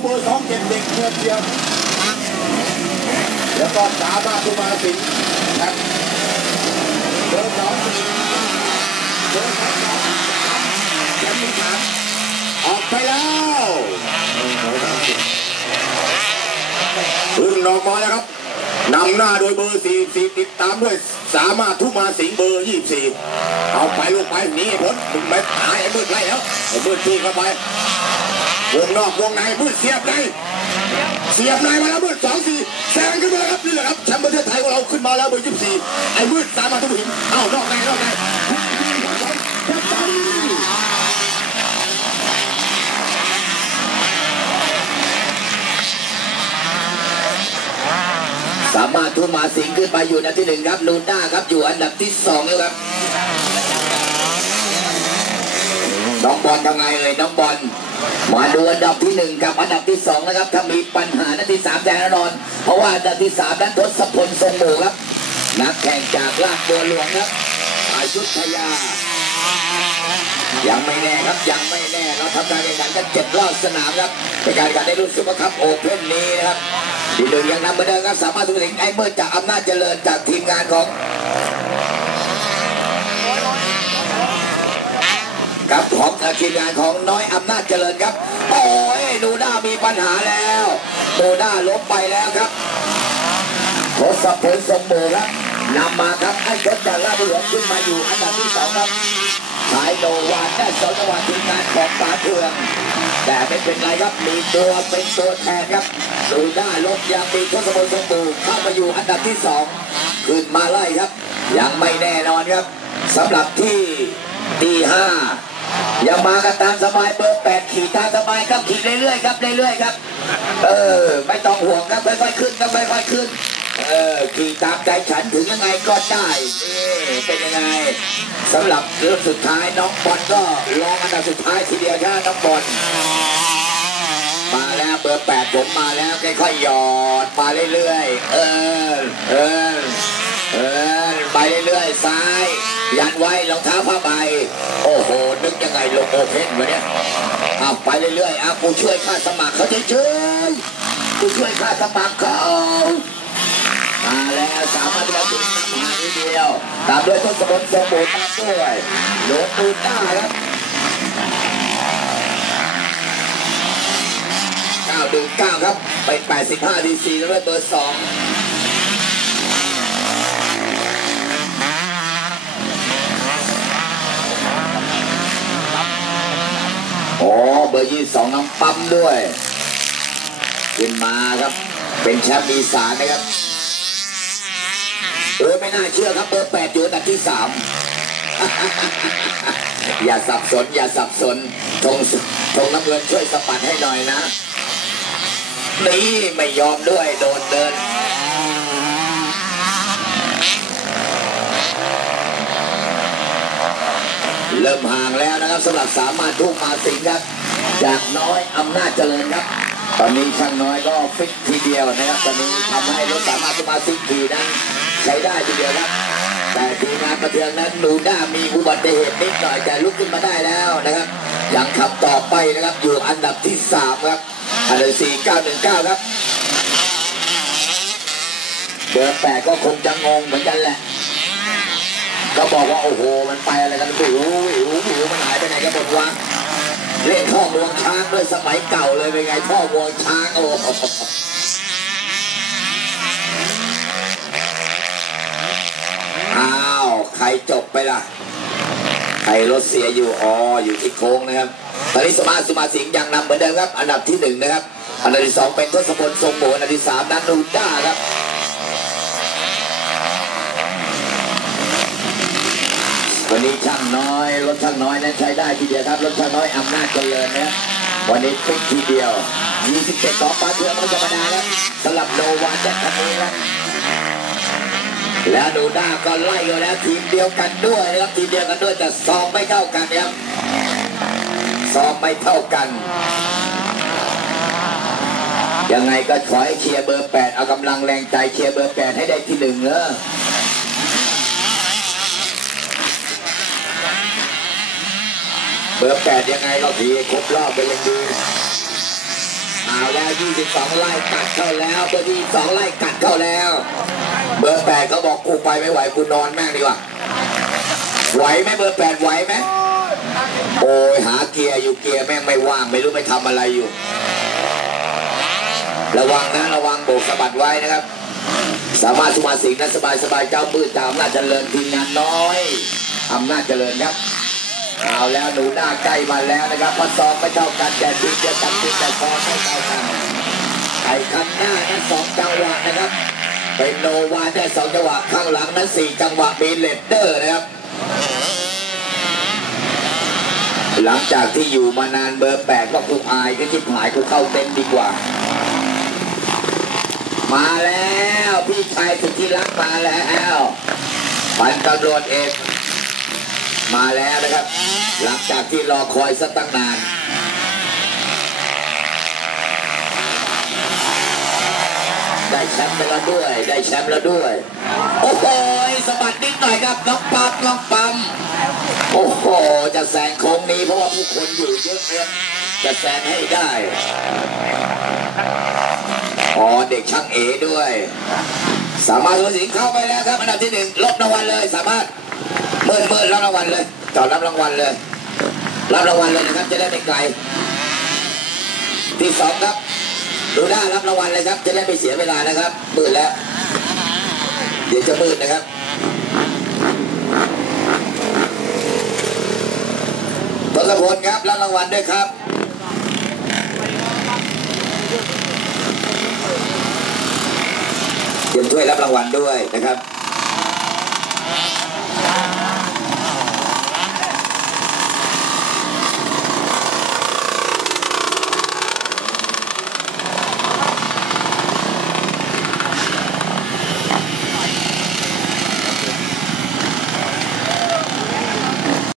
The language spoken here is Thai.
เบอร์สองเก็บเด็กเงียบเดียวแล้วก็สามารถทุมาสิงครับอร์สองเบอร์สองสองแชมป์ที่สามออกไปแล้วพึ่งนอกมาแล้วครับาโดยเบอร์สี่สี่ติดตามด้วยสามารถทุมาสิงเบอร์ยี่สี่เอาไปลูกไปหนีให้พ้นถึงแม้หายไอ้มืดไล่แล้วไอ้มืดที่เข้าไปวงนอกวงในมืดเสียบในเสียบในมาแล้วมืดสองสี่แซงขึ้นมาแล้วครับนี่แหละครับแชมป์ประเทศไทยของเราขึ้นมาแล้วเบอร์ยี่สี่ไอ้มืดตามมาทุกหินเอ้านอกในนอกในแชมป์ไทย สามารถทุมาสิงห์ขึ้นไปอยู่อันดับที่หนึ่งครับลูน่าครับอยู่อันดับที่สองแล้วครับน้องบอลทำไงเอ่ยน้องบอลมาดูอันดับที่หนึ่งกับอันดับที่สองนะครับถ้ามีปัญหาอันดับที่สามแน่นอน เพราะว่าอันดับที่สามนั้นทศพลทรงหมู่ครับนักแข่งจากลาดบัวหลวงครับอายุทยา ยังไม่แน่ครับยังไม่แน่เราทำการแข่งขันกันเจ็ดรอบสนามครับเป็นการแข่งขันในรุ่นซุปเปอร์คัพโอเพ่นนี้นะครับที่หนึ่งยังนำมาเดินครับสามารถทุกสิ่งไอเมื่อจากอำนาจเจริญจากทีมงานของครับของทีมงานของน้อยอำนาจเจริญครับ โอ้ยดูด้ามีปัญหาแล้วดูด้าล้มไปแล้วครับทศพลสมบูรณ์ครับนำมาครับให้ยศจากราชบุรีขึ้นมาอยู่อันดับที่สองครับ สายโนวานได้สองจังหวะทีมงานของปาเทืองแต่ไม่เป็นไรครับมีตัวเป็นตัวแทนครับดูหน้ารถยังมีทศพลสมบูรณ์เข้ามาอยู่อันดับที่สองขึ้นมาไล่ครับ ยังไม่แน่นอนครับสำหรับที่ที่ห้ายังมากันตามสบายเบอร์แปดขี่ตามสบายครับขี่เรื่อยๆครับเรื่อยๆครับ เออ ไม่ต้องห่วงครับค่อยๆขึ้นครับค่อยๆขึ้น เออขี่ตามใจฉันถึงยังไงก็ได้นี่เป็นยังไงสำหรับเรื่องสุดท้ายน้องบอลก็ลองอันดับสุดท้ายทีเดียวนะน้องบอลมาแล้วเบอร์แปดผมมาแล้วค่อยๆหยอดมาเรื่อยๆเออเออเออไปเรื่อยๆซ้าย ยันไว้รองเท้าผ้าใบโอ้โหนึกยังไงลงโอเพนวะเนี่ยเอาไปเรื่อยๆเอากูช่วยค่าสมัครเขาเฉยๆกูช่วยค่าสมัครเขา มาแล้วสามารถที่จะถึงนำหาทีเดียว ตามด้วยต้นสมุนทรงโบตามด้วยโหลตูต้าครับเก้าดึงเก้าครับไปแปดสิบห้าดีซีแล้วเบอร์สองโอ้เบอร์ยี่สองน้ำปั๊มด้วย ขึ้นมาครับ เป็นแชมป์อีสานนะครับ ไม่น่าเชื่อครับเบอร์แปดอยู่อันดับที่สามอย่าสับสน อย่าสับสนธงธงน้ำเงินช่วยสะปัดให้หน่อยนะ นี่ไม่ยอมด้วยโดนเดินเริ่มห่างแล้วนะครับสำหรับสามารถทุกมาสิงครับจากน้อยอำนาจเจริญครับ ตอนนี้ช่างน้อยก็ฟิตทีเดียวนะครับ ตอนนี้ทำให้รถสามารถทุกมาสิงขี่นั้นใช้ได้ทีเดียวครับ แต่ทีมงานประเทืองนั้นหนูด้ามีอุบัติเหตุนิดหน่อยแต่ลุกขึ้นมาได้แล้วนะครับ ยังขับต่อไปนะครับ อยู่อันดับที่สามครับอันดับสี่เก้าหนึ่งเก้าครับเบอร์แปดก็คงจะงงเหมือนกันแหละ ก็บอกว่าโอ้โหมันไปอะไรกันหูหิวหิวมันหายไปไหนกันหมดวะ เล่นท่อวงช้างด้วยสมัยเก่าเลยเป็นไงท่อวงช้างโอ้โหอ้าวใครจบไปล่ะใครรถเสียอยู่อ๋ออยู่ที่โค้งนะครับตอนนี้สมาสุมาสิงห์ยังนำเหมือนเดิมครับ อันดับที่หนึ่งนะครับ อันดับที่สองเป็นทศพลทรงหมูอันดับที่สามนันนูด้าครับ วันนี้ช่างน้อยรถช่างน้อยนั้นใช้ได้ทีเดียวครับรถช่างน้อยอำนาจเจริญนะวันนี้ปิดทีเดียว27ต่อปาเทือไม่ธรรมดาครับสำหรับโนวาแจ็คคันนี้ครับแล้วดูด้าก็ไล่กันแล้วทีมเดียวกันด้วยนะครับทีมเดียวกันด้วยแต่ซองไม่เท่ากันนะครับซองไม่เท่ากันยังไงก็ขอให้เชียร์เบอร์แปดเอากำลังแรงใจเชียร์เบอร์แปดให้ได้ที่หนึ่งเนอะ เบอร์แปดยังไงก็ทีครบรอบไปยังดีเอาเอาแล้ว22ไล่กัดเข้าแล้วเบอร์ที่2ไล่กัดเข้าแล้ว เบอร์แปดเขาบอกกูไปไม่ไหวกูนอนแม่งดีกว่าไหวไหมเบอร์แปดไหวไหมโอ้ยหาเกียร์อยู่เกียร์แม่งไม่ว่างไม่รู้ไปทำอะไรอยู่ ระวังนะระวังโบกสะบัดไว้นะครับ สามารถสุมาสิงนะสบายสบายเจ้ามืดตามอำนาจเจริญทีมงานน้อยอำนาจเจริญครับ เอาแล้วหนูหน้าใกล้มาแล้วนะครับพันสองไม่เท่ากันแต่ทีเดียวกันทีแต่ฟองไม่เท่ากันไอ้คันหน้านั้นสองจังหวะนะครับเป็นโนวาได้สองจังหวะข้างหลังนั้นสี่จังหวะมีเลดเดอร์นะครับ หลังจากที่อยู่มานานเบอร์แปดก็กูอายก็ชิบหายกูเข้าเต็นดีกว่า มาแล้วพี่ชายสุดที่รักมาแล้ว พันตำรวจเอก มาแล้วนะครับ หลังจากที่รอคอยสักตั้งนานได้แชมป์ไปแล้วด้วย ได้แชมป์แล้วด้วย โอ้โหสะบัดนิดหน่อยครับน้องปั๊มน้องปั๊มโอ้โห จะแซงโค้งนี้เพราะว่าผู้คนอยู่เยอะเลยจะแซงให้ได้อ๋อเด็กช่างเอด้วย สามารถตัวสิงเข้าไปแล้วครับอันดับที่หนึ่งลบรางวัลเลยสามารถ เมินเมินรับรางวัลเลยจอดรับรางวัลเลย รับรางวัลเลยนะครับ จะได้ไม่ไกล ที่สองครับ ดูหน้ารับรางวัลเลยครับ จะได้ไม่เสียเวลานะครับมืดแล้ว เดี๋ยวจะมืดนะครับทศพลครับรับรางวัลด้วยครับเตรียมถ้วยรับรางวัลด้วยนะครับ